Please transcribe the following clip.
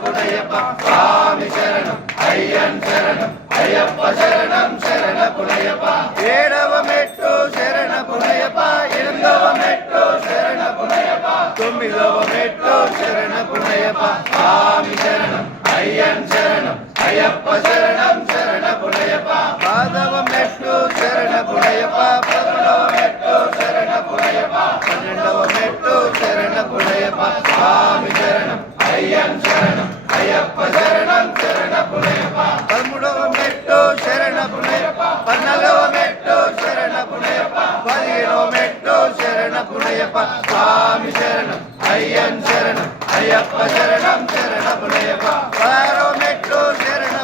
పునయ్యప్ప స్వామి శరణం అయ్యన్ శరణం అయ్యప్ప శరణం శరణ పునయ్యప్ప ఏడవ మెట్టు శరణ పునయ్యప్ప ఎనిమిదవ మెట్టు శరణ పునయ్యప్ప తొమ్మిదవ మెట్టు శరణ పునయ్యప్ప స్వామి శరణం అయ్యన్ శరణం అయ్యప్ప శరణం శరణ పునయ్యప్ప పదవ మెట్టు శరణ పునయ్యప్ప పదకొండవ మెట్టు శరణ పునయ్యప్ప పన్నెండవ మెట్టు శరణ పునయ్యప్ప స్వామి శరణం అయ్యన్ శరణం అయ్యప్ప శరణం శరణ పునయ్యప్ప పదమూడవ మెట్టు శరణ పునయ్యప్ప పద్నాలుగవ మెట్టు శరణ పునయ్యప్ప పదిహేనవ మెట్టు శరణ పునయ్యప్ప స్వామి శరణం అయ్యన్ శరణం అయ్యప్ప శరణం శరణ పునయ్యప్ప పదహారవ మెట్టు శరణ